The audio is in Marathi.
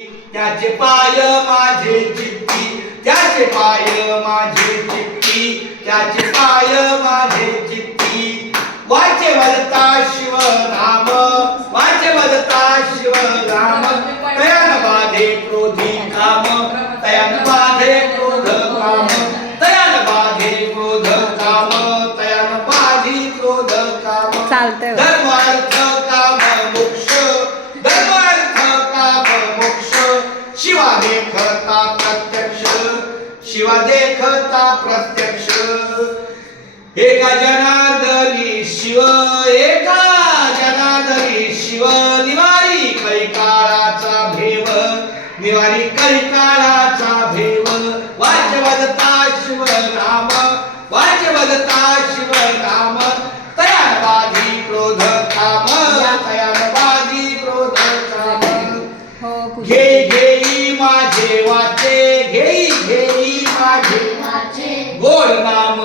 त्याचे पाय माझे चित्ती त्याचे पाय माझे चित्ती त्याचे पाय माझे चित्ती वाचे वदता शिव नाम वाचे वदता शिव नाम तयान बाधे क्रोधी काम तयान बाधे क्रोध काम. तयान बाधे क्रोध काम तयान बाधी क्रोध काम. चालतंय. धर्म अर्थ काम मोक्ष देखता प्रत्यक्ष शिवा देखता प्रत्यक्ष. एका जनार्दनी शिव एका जनार्दनी शिव निवारी कैकाळाचा भेव निवारी कैकाळाचा भेव. वाच वदता शिव नाम वाच वदता शिव नाम तयार बाधी क्रोध काम तयार बाधी क्रोध काम हो पूजा. घे घेई माझे वाचे घेई घेई माझे. गोड नाम